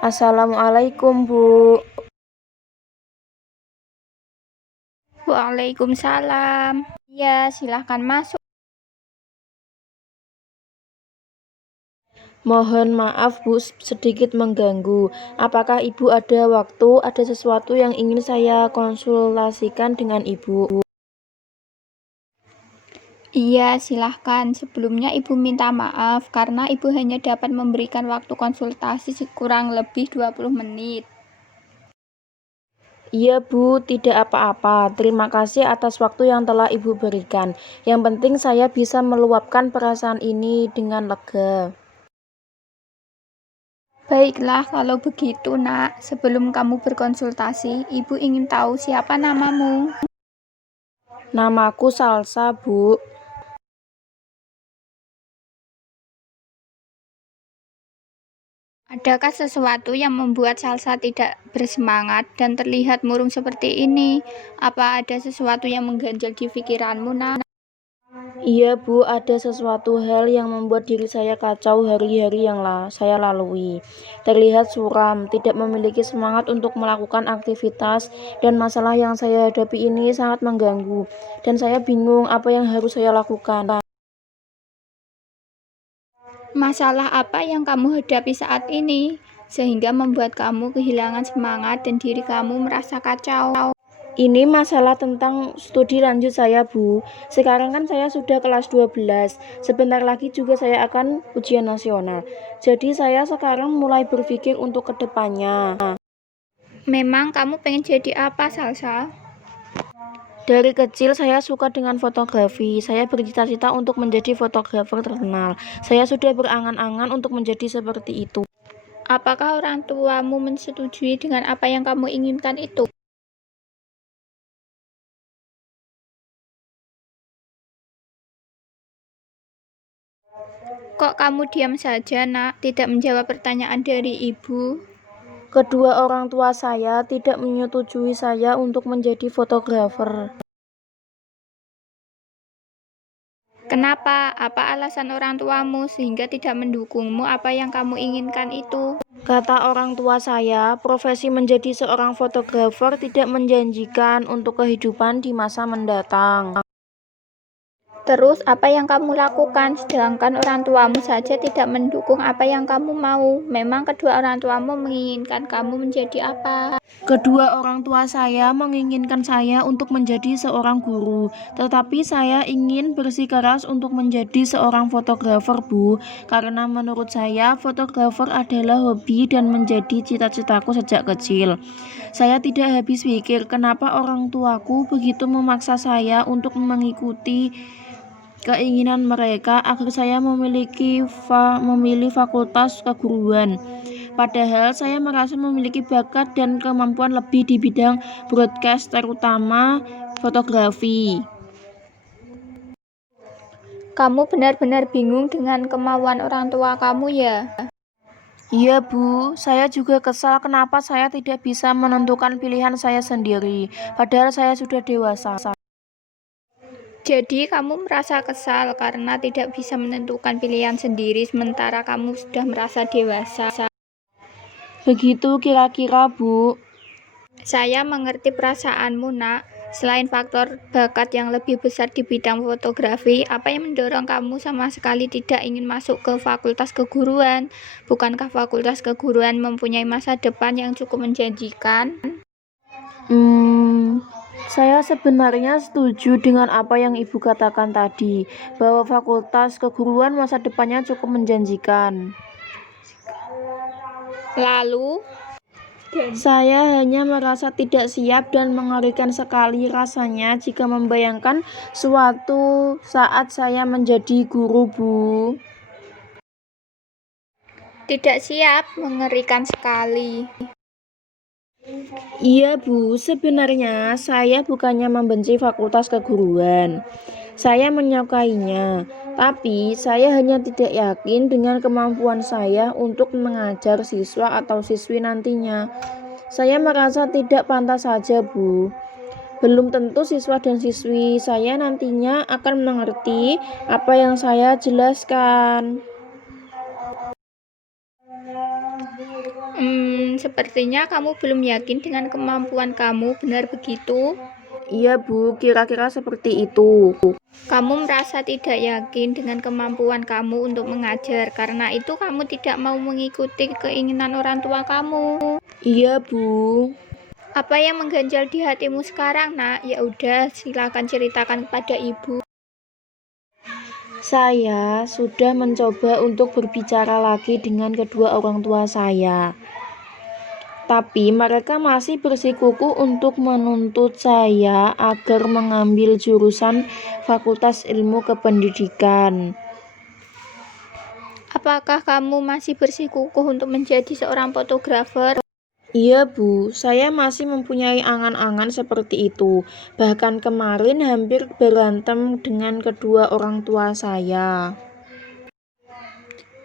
Assalamualaikum, Bu. Waalaikumsalam. Ya, silahkan masuk. Mohon maaf, Bu, sedikit mengganggu. Apakah Ibu ada waktu? Ada sesuatu yang ingin saya konsultasikan dengan Ibu. Iya, silahkan. Sebelumnya Ibu minta maaf karena Ibu hanya dapat memberikan waktu konsultasi kurang lebih 20 menit. Iya, Bu, tidak apa-apa. Terima kasih atas waktu yang telah Ibu berikan. Yang penting saya bisa meluapkan perasaan ini dengan lega. Baiklah, kalau begitu, Nak. Sebelum kamu berkonsultasi, Ibu ingin tahu siapa namamu. Namaku Salsa, Bu. Adakah sesuatu yang membuat Salsa tidak bersemangat dan terlihat murung seperti ini? Apa ada sesuatu yang mengganjal di pikiranmu, Nak? Iya, Bu, ada sesuatu hal yang membuat diri saya kacau hari-hari yang saya lalui. Terlihat suram, tidak memiliki semangat untuk melakukan aktivitas, dan masalah yang saya hadapi ini sangat mengganggu, dan saya bingung apa yang harus saya lakukan. Masalah apa yang kamu hadapi saat ini, sehingga membuat kamu kehilangan semangat dan diri kamu merasa kacau? Ini masalah tentang studi lanjut saya, Bu. Sekarang kan saya sudah kelas 12. Sebentar lagi juga saya akan ujian nasional. Jadi saya sekarang mulai berpikir untuk kedepannya. Memang kamu pengen jadi apa, Salsa? Dari kecil saya suka dengan fotografi. Saya bercita-cita untuk menjadi fotografer terkenal. Saya sudah berangan-angan untuk menjadi seperti itu. Apakah orang tuamu menyetujui dengan apa yang kamu inginkan itu? Kok kamu diam saja, Nak? Tidak menjawab pertanyaan dari ibu? Kedua orang tua saya tidak menyetujui saya untuk menjadi fotografer. Kenapa? Apa alasan orang tuamu sehingga tidak mendukungmu apa yang kamu inginkan itu? Kata orang tua saya, profesi menjadi seorang fotografer tidak menjanjikan untuk kehidupan di masa mendatang. Terus apa yang kamu lakukan sedangkan orang tuamu saja tidak mendukung apa yang kamu mau? Memang kedua orang tuamu menginginkan kamu menjadi apa? Kedua orang tua saya menginginkan saya untuk menjadi seorang guru, tetapi saya ingin bersikeras untuk menjadi seorang fotografer, Bu, karena menurut saya fotografer adalah hobi dan menjadi cita-citaku sejak kecil. Saya tidak habis pikir kenapa orang tuaku begitu memaksa saya untuk mengikuti keinginan mereka agar saya memilih fakultas keguruan. Padahal saya merasa memiliki bakat dan kemampuan lebih di bidang broadcast, terutama fotografi. Kamu benar-benar bingung dengan kemauan orang tua kamu ya? Iya, Bu, saya juga kesal kenapa saya tidak bisa menentukan pilihan saya sendiri, padahal saya sudah dewasa. Jadi kamu merasa kesal karena tidak bisa menentukan pilihan sendiri sementara kamu sudah merasa dewasa. Begitu kira-kira, Bu. Saya mengerti perasaanmu, Nak. Selain faktor bakat yang lebih besar di bidang fotografi, apa yang mendorong kamu sama sekali tidak ingin masuk ke fakultas keguruan? Bukankah fakultas keguruan mempunyai masa depan yang cukup menjanjikan? Saya sebenarnya setuju dengan apa yang Ibu katakan tadi, bahwa fakultas keguruan masa depannya cukup menjanjikan. Lalu, Saya hanya merasa tidak siap dan mengerikan sekali rasanya jika membayangkan suatu saat saya menjadi guru, Bu. tidak siap, mengerikan sekali. Iya, Bu, sebenarnya saya bukannya membenci fakultas keguruan. Saya menyukainya, tapi saya hanya tidak yakin dengan kemampuan saya untuk mengajar siswa atau siswi nantinya. Saya merasa tidak pantas saja, Bu. Belum tentu siswa dan siswi saya nantinya akan mengerti apa yang saya jelaskan. Sepertinya kamu belum yakin dengan kemampuan kamu, benar begitu? Iya Bu, kira-kira seperti itu. Kamu merasa tidak yakin dengan kemampuan kamu untuk mengajar, karena itu kamu tidak mau mengikuti keinginan orang tua kamu. Iya Bu. Apa yang mengganjal di hatimu sekarang, Nak? Ya udah, silakan ceritakan kepada ibu. Saya sudah mencoba untuk berbicara lagi dengan kedua orang tua saya. Tapi mereka masih bersikukuh untuk menuntut saya agar mengambil jurusan Fakultas Ilmu Kependidikan. Apakah kamu masih bersikukuh untuk menjadi seorang fotografer? Iya Bu, saya masih mempunyai angan-angan seperti itu. Bahkan kemarin hampir berantem dengan kedua orang tua saya.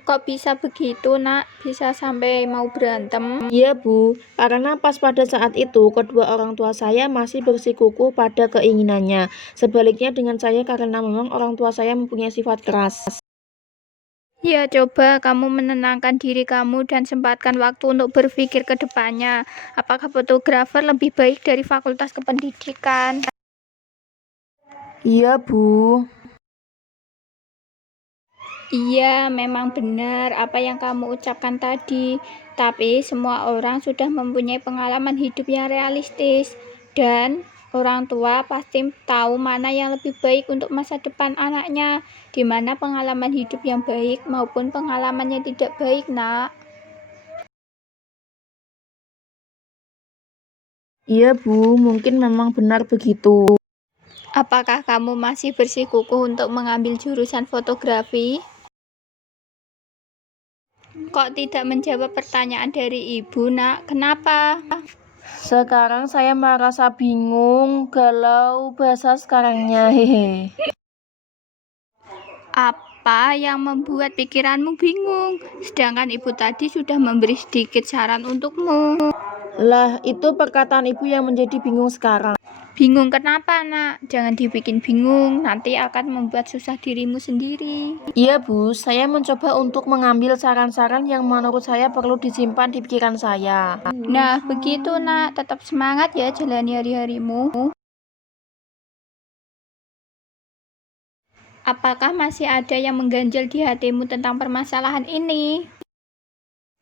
Kok bisa begitu, Nak? Bisa sampai mau berantem? Iya Bu, karena pas pada saat itu kedua orang tua saya masih bersikukuh pada keinginannya. Sebaliknya dengan saya karena memang orang tua saya mempunyai sifat keras. Ya, coba kamu menenangkan diri kamu dan sempatkan waktu untuk berpikir ke depannya. Apakah fotografer lebih baik dari Fakultas Kependidikan? Iya Bu. Iya, memang benar apa yang kamu ucapkan tadi. Tapi semua orang sudah mempunyai pengalaman hidup yang realistis. Dan orang tua pasti tahu mana yang lebih baik untuk masa depan anaknya. Di mana pengalaman hidup yang baik maupun pengalaman yang tidak baik, Nak. Iya Bu, mungkin memang benar begitu. Apakah kamu masih bersikukuh untuk mengambil jurusan fotografi? Kok tidak menjawab pertanyaan dari ibu, Nak? Kenapa? Sekarang saya merasa bingung, galau bahasa sekarangnya. Hehe. Apa yang membuat pikiranmu bingung? Sedangkan ibu tadi sudah memberi sedikit saran untukmu. Lah, itu perkataan ibu yang menjadi bingung sekarang. Bingung kenapa, Nak? Jangan dibikin bingung, nanti akan membuat susah dirimu sendiri. Iya Bu, saya mencoba untuk mengambil saran-saran yang menurut saya perlu disimpan di pikiran saya. Nah, begitu, Nak. Tetap semangat ya jalani hari-harimu. Apakah masih ada yang mengganjal di hatimu tentang permasalahan ini?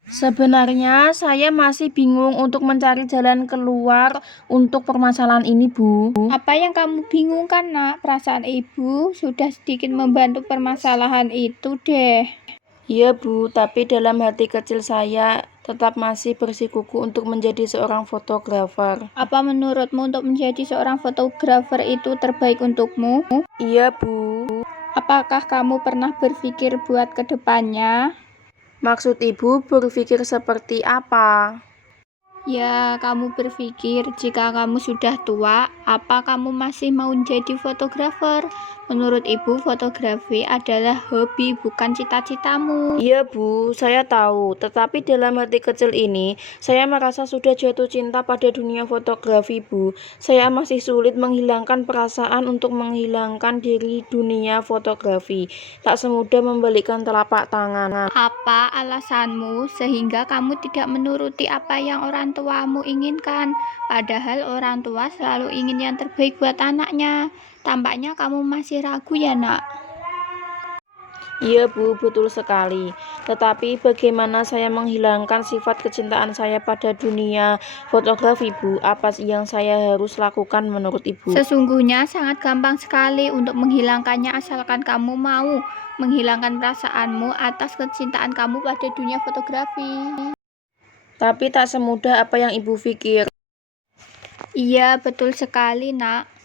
Sebenarnya saya masih bingung untuk mencari jalan keluar untuk permasalahan ini Bu. Apa yang kamu bingungkan, Nak? Perasaan ibu sudah sedikit membantu permasalahan itu deh. Iya Bu, tapi dalam hati kecil saya tetap masih bersikukuh untuk menjadi seorang fotografer. Apa menurutmu untuk menjadi seorang fotografer itu terbaik untukmu? Iya Bu. Apakah kamu pernah berpikir buat ke depannya? Maksud Ibu berpikir seperti apa? Ya, kamu berpikir jika kamu sudah tua, apa kamu masih mau jadi fotografer? Menurut ibu, fotografi adalah hobi, bukan cita-citamu. Iya Bu, saya tahu. Tetapi dalam hati kecil ini, saya merasa sudah jatuh cinta pada dunia fotografi Bu. Saya masih sulit menghilangkan perasaan untuk menghilangkan diri dunia fotografi. Tak semudah membalikkan telapak tangan. Apa alasanmu sehingga kamu tidak menuruti apa yang orang tuamu inginkan? Padahal orang tua selalu ingin yang terbaik buat anaknya. Tampaknya kamu masih ragu ya, Nak. Iya Bu, betul sekali. Tetapi bagaimana saya menghilangkan sifat kecintaan saya pada dunia fotografi Bu? Apa yang saya harus lakukan menurut Ibu? Sesungguhnya sangat gampang sekali untuk menghilangkannya asalkan kamu mau menghilangkan perasaanmu atas kecintaan kamu pada dunia fotografi. Tapi tak semudah apa yang Ibu pikir. Iya, betul sekali, Nak.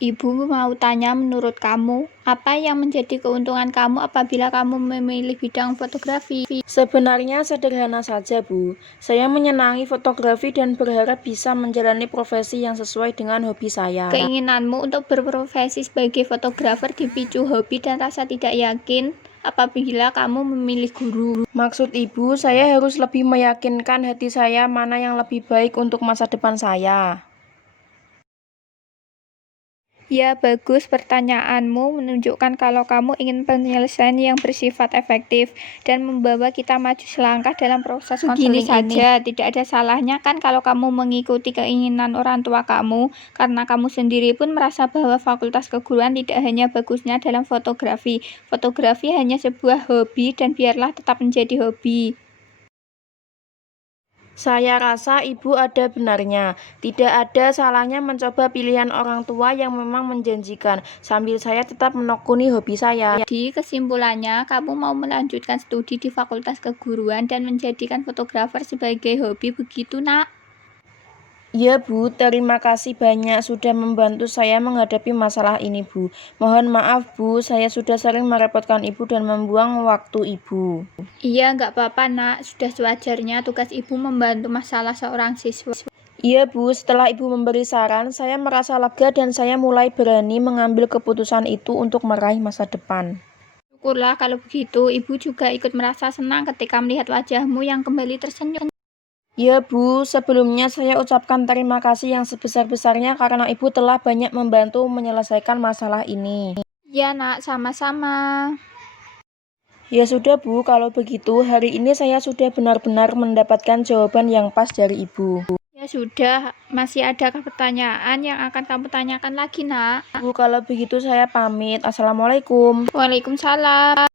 Ibu mau tanya menurut kamu, apa yang menjadi keuntungan kamu apabila kamu memilih bidang fotografi? Sebenarnya sederhana saja Bu. Saya menyenangi fotografi dan berharap bisa menjalani profesi yang sesuai dengan hobi saya. Keinginanmu untuk berprofesi sebagai fotografer dipicu hobi dan rasa tidak yakin apabila kamu memilih guru. Maksud Ibu, saya harus lebih meyakinkan hati saya mana yang lebih baik untuk masa depan saya. Ya, bagus. Pertanyaanmu menunjukkan kalau kamu ingin penyelesaian yang bersifat efektif dan membawa kita maju selangkah dalam proses konseling ini. Tidak ada salahnya kan kalau kamu mengikuti keinginan orang tua kamu, karena kamu sendiri pun merasa bahwa fakultas keguruan tidak hanya bagusnya dalam fotografi. Fotografi hanya sebuah hobi dan biarlah tetap menjadi hobi. Saya rasa ibu ada benarnya. Tidak ada salahnya mencoba pilihan orang tua yang memang menjanjikan, sambil saya tetap menekuni hobi saya. Jadi, kesimpulannya, kamu mau melanjutkan studi di Fakultas Keguruan dan menjadikan fotografer sebagai hobi, begitu, Nak? Ya Bu, terima kasih banyak sudah membantu saya menghadapi masalah ini Bu. Mohon maaf Bu, saya sudah sering merepotkan Ibu dan membuang waktu Ibu. Iya, nggak apa-apa, Nak. Sudah sewajarnya tugas ibu membantu masalah seorang siswa. Iya Bu, setelah Ibu memberi saran, saya merasa lega dan saya mulai berani mengambil keputusan itu untuk meraih masa depan. Syukurlah kalau begitu, ibu juga ikut merasa senang ketika melihat wajahmu yang kembali tersenyum. Ya Bu, sebelumnya saya ucapkan terima kasih yang sebesar-besarnya karena Ibu telah banyak membantu menyelesaikan masalah ini. Ya, Nak, sama-sama. Ya sudah Bu, kalau begitu hari ini saya sudah benar-benar mendapatkan jawaban yang pas dari Ibu. Ya sudah, masih ada pertanyaan yang akan kamu tanyakan lagi, Nak? Bu, kalau begitu saya pamit. Assalamualaikum. Waalaikumsalam.